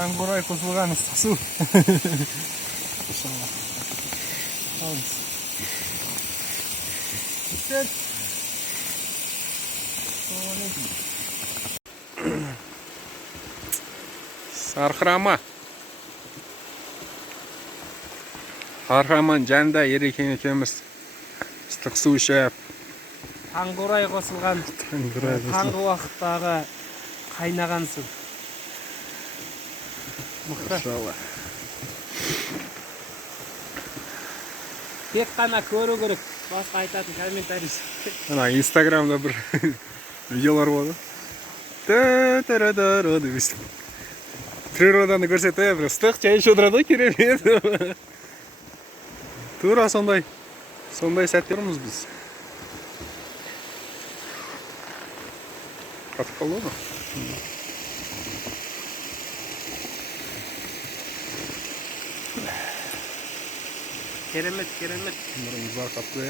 Таңқурай қосылған ыстық су. Алыңыз. Сарқырама. Қарқаман жанында Ерекен екеуміз ыстық су ішіп. Таңқурай қосылған таңғы уақыттағы қайнаған су. Машалла. Тек қана көру керек, басқа айтатын комментарий. Ана инстаграмда бір видеолар болады. Та-та-ра-та-ра деп естіп. Природаны көрсетіп, бір ыстық чай ішіп отырады, керемет. Тура сондай сәттеріміз біз. Қатып қалды ма? Керемет. Нұрымызға қатты,